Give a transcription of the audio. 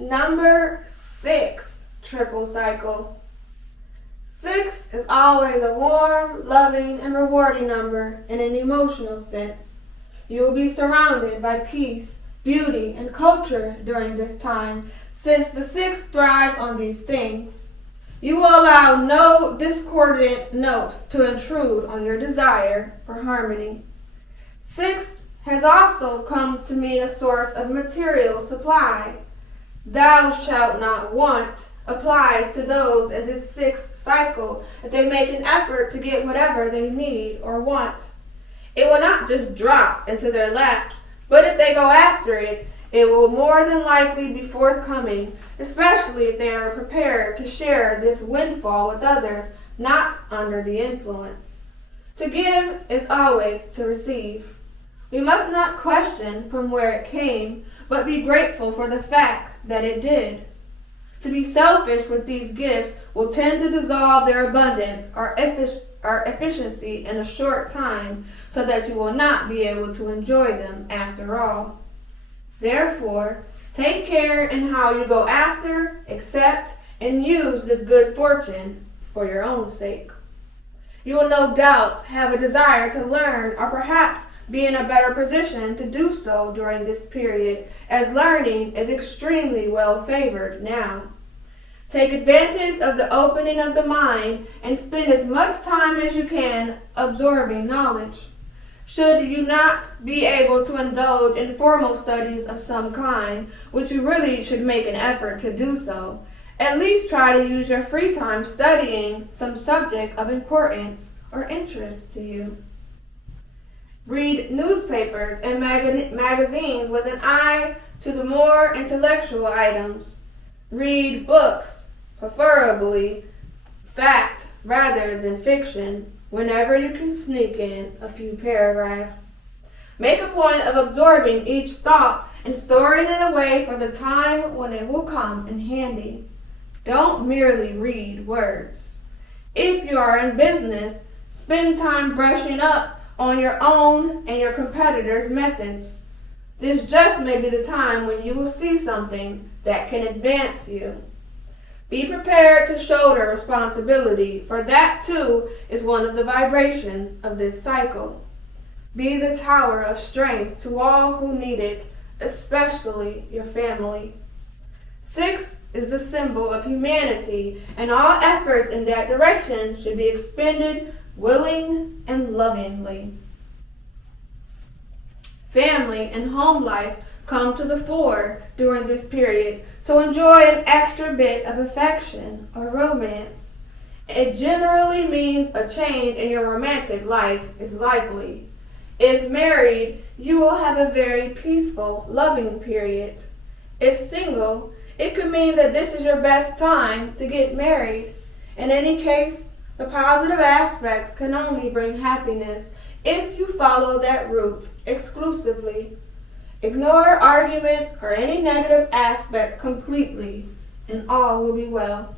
Number 6, triple cycle. 6 is always a warm, loving, and rewarding number in an emotional sense. You will be surrounded by peace, beauty, and culture during this time, since the 6 thrives on these things. You will allow no discordant note to intrude on your desire for harmony. 6 has also come to mean a source of material supply. Thou shalt not want applies to those in this 6th cycle that they make an effort to get whatever they need or want. It will not just drop into their laps, but if they go after it, it will more than likely be forthcoming, especially if they are prepared to share this windfall with others not under the influence. To give is always to receive. We must not question from where it came, but be grateful for the fact that it did. To be selfish with these gifts will tend to dissolve their abundance or efficiency in a short time, so that you will not be able to enjoy them after all. Therefore, take care in how you go after, accept, and use this good fortune for your own sake. You will no doubt have a desire to learn, or perhaps be in a better position to do so during this period, as learning is extremely well favored now. Take advantage of the opening of the mind and spend as much time as you can absorbing knowledge. Should you not be able to indulge in formal studies of some kind, which you really should make an effort to do so, at least try to use your free time studying some subject of importance or interest to you. Read newspapers and magazines with an eye to the more intellectual items. Read books, preferably fact rather than fiction, whenever you can sneak in a few paragraphs. Make a point of absorbing each thought and storing it away for the time when it will come in handy. Don't merely read words. If you are in business, spend time brushing up on your own and your competitors' methods. This just may be the time when you will see something that can advance you. Be prepared to shoulder responsibility, for that too is one of the vibrations of this cycle. Be the tower of strength to all who need it, especially your family. 6 is the symbol of humanity, and all efforts in that direction should be expended willing and lovingly. Family and home life come to the fore during this period, so enjoy an extra bit of affection or romance. It generally means a change in your romantic life is likely. If married, you will have a very peaceful, loving period. If single, it could mean that this is your best time to get married. In any case, the positive aspects can only bring happiness if you follow that route exclusively. Ignore arguments or any negative aspects completely, and all will be well.